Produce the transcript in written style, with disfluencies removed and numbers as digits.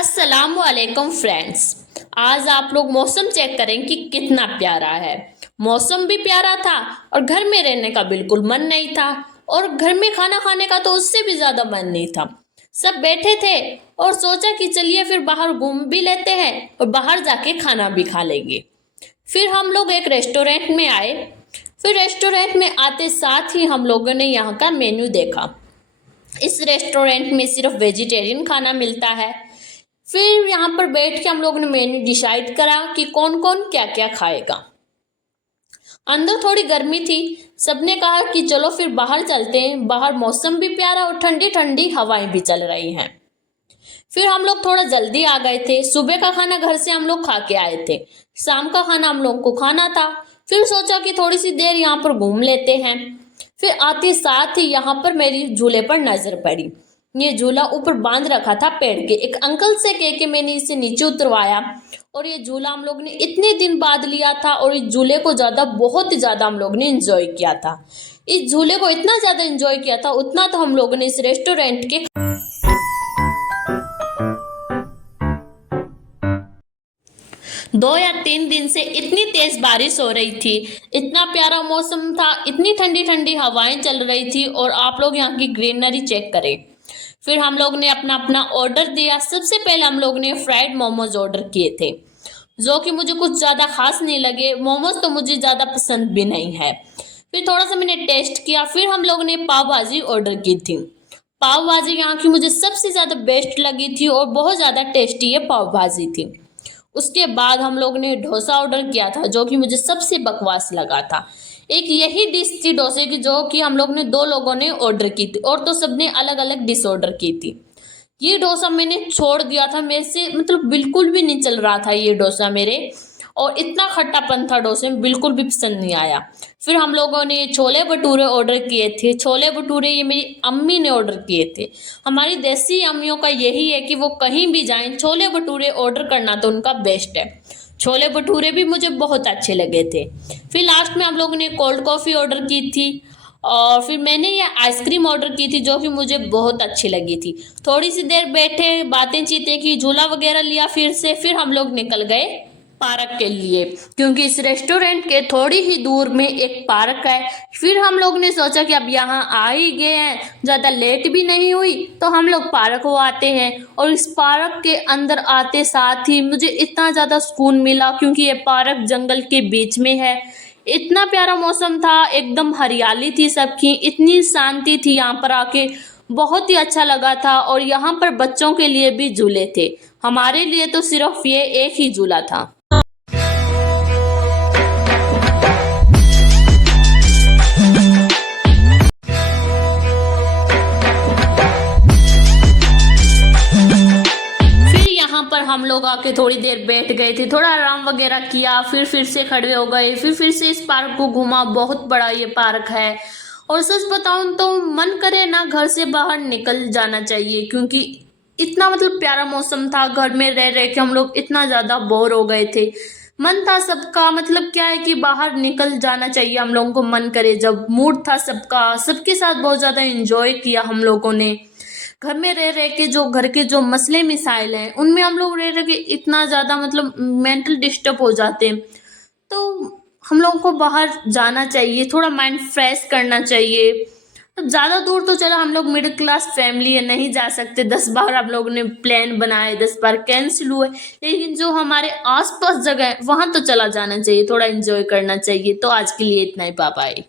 अस्सलामुअलैकुम फ्रेंड्स। आज आप लोग मौसम चेक करें कि कितना प्यारा है। मौसम भी प्यारा था और घर में रहने का बिल्कुल मन नहीं था, और घर में खाना खाने का तो उससे भी ज्यादा मन नहीं था। सब बैठे थे और सोचा कि चलिए फिर बाहर घूम भी लेते हैं और बाहर जाके खाना भी खा लेंगे। फिर हम लोग एक रेस्टोरेंट में आए। फिर रेस्टोरेंट में आते साथ ही हम लोगों ने यहाँ का मेन्यू देखा। इस रेस्टोरेंट में सिर्फ वेजिटेरियन खाना मिलता है। फिर यहाँ पर बैठ के हम लोगों ने मेन्यू डिसाइड करा कि कौन कौन क्या क्या खाएगा। अंदर थोड़ी गर्मी थी, सबने कहा कि चलो फिर बाहर चलते हैं, बाहर मौसम भी प्यारा और ठंडी ठंडी हवाएं भी चल रही हैं। फिर हम लोग थोड़ा जल्दी आ गए थे। सुबह का खाना घर से हम लोग खा के आए थे, शाम का खाना हम लोग को खाना था। फिर सोचा कि थोड़ी सी देर यहाँ पर घूम लेते हैं। फिर आते साथ ही यहाँ पर मेरी झूले पर नजर पड़ी। ये झूला ऊपर बांध रखा था पेड़ के। एक अंकल से कह के मैंने इसे नीचे उतरवाया, और ये झूला हम लोग ने इतने दिन बाद लिया था, और इस झूले को बहुत ही ज्यादा हम लोग ने एंजॉय किया था। इस झूले को इतना ज्यादा एंजॉय किया था, उतना तो हम लोगों ने इस रेस्टोरेंट के 2 या 3 दिन से इतनी तेज बारिश हो रही थी, इतना प्यारा मौसम था, इतनी ठंडी ठंडी हवाएं चल रही थी, और आप लोग यहाँ की ग्रीनरी चेक करें। फिर हम लोग ने अपना अपना ऑर्डर दिया। सबसे पहले हम लोग ने फ्राइड मोमोज ऑर्डर किए थे, जो कि मुझे कुछ ज़्यादा खास नहीं लगे। मोमोज तो मुझे ज़्यादा पसंद भी नहीं है। फिर थोड़ा सा मैंने टेस्ट किया। फिर हम लोग ने पाव भाजी ऑर्डर की थी। पाव भाजी यहाँ की मुझे सबसे ज़्यादा बेस्ट लगी थी, और बहुत ज़्यादा टेस्टी ये पाव भाजी थी। उसके बाद हम लोग ने डोसा ऑर्डर किया था, जो कि मुझे सबसे बकवास लगा था। एक यही डिश थी डोसे की, जो कि हम लोग ने 2 लोगों ने ऑर्डर की थी, और तो सबने अलग अलग डिश ऑर्डर की थी। ये डोसा मैंने छोड़ दिया था, मेरे से बिल्कुल भी नहीं चल रहा था ये डोसा मेरे, और इतना खट्टापन था डोसे में, बिल्कुल भी पसंद नहीं आया। फिर हम लोगों ने छोले भटूरे ऑर्डर किए थे। छोले भटूरे ये मेरी अम्मी ने ऑर्डर किए थे। हमारी देसी अम्मियों का यही है कि वो कहीं भी जाएं, छोले भटूरे ऑर्डर करना तो उनका बेस्ट है। छोले भटूरे भी मुझे बहुत अच्छे लगे थे। फिर लास्ट में हम लोगों ने कोल्ड कॉफ़ी ऑर्डर की थी, और फिर मैंने ये आइसक्रीम ऑर्डर की थी, जो कि मुझे बहुत अच्छी लगी थी। थोड़ी सी देर बैठे, बातें चीतें की, झूला वगैरह लिया फिर हम लोग निकल गए पार्क के लिए, क्योंकि इस रेस्टोरेंट के थोड़ी ही दूर में एक पार्क है। फिर हम लोग ने सोचा कि अब यहाँ आ ही गए हैं, ज़्यादा लेट भी नहीं हुई, तो हम लोग पार्क को आते हैं। और इस पार्क के अंदर आते साथ ही मुझे इतना ज़्यादा सुकून मिला, क्योंकि ये पार्क जंगल के बीच में है। इतना प्यारा मौसम था, एकदम हरियाली थी सबकी, इतनी शांति थी यहाँ पर आके, बहुत ही अच्छा लगा था। और यहाँ पर बच्चों के लिए भी झूले थे, हमारे लिए तो सिर्फ ये एक ही झूला था। पर हम लोग आके थोड़ी देर बैठ गए थे, थोड़ा आराम वगैरह किया, फिर से खड़े हो गए, फिर से इस पार्क को घूमा। बहुत बड़ा ये पार्क है, और सच बताऊं तो मन करे ना घर से बाहर निकल जाना चाहिए, क्योंकि इतना प्यारा मौसम था। घर में रह रह के हम लोग इतना ज़्यादा बोर हो गए थे। मन था सबका, क्या है कि बाहर निकल जाना चाहिए हम लोगों को, मन करे जब। मूड था सबका, सबके साथ बहुत ज़्यादा इंजॉय किया हम लोगों ने। घर में रह रह के जो घर के जो मसले मिसाइल हैं, उनमें हम लोग रह रह के इतना ज़्यादा मेंटल डिस्टर्ब हो जाते हैं। तो हम लोगों को बाहर जाना चाहिए, थोड़ा माइंड फ्रेश करना चाहिए। ज़्यादा दूर तो चलो, हम लोग मिडिल क्लास फैमिली है, नहीं जा सकते। 10 बार हम लोग ने प्लान बनाए, 10 बार कैंसिल हुए, लेकिन जो हमारे आसपास जगह है वहाँ तो चला जाना चाहिए, थोड़ा एंजॉय करना चाहिए। तो आज के लिए इतना ही, बाय बाय।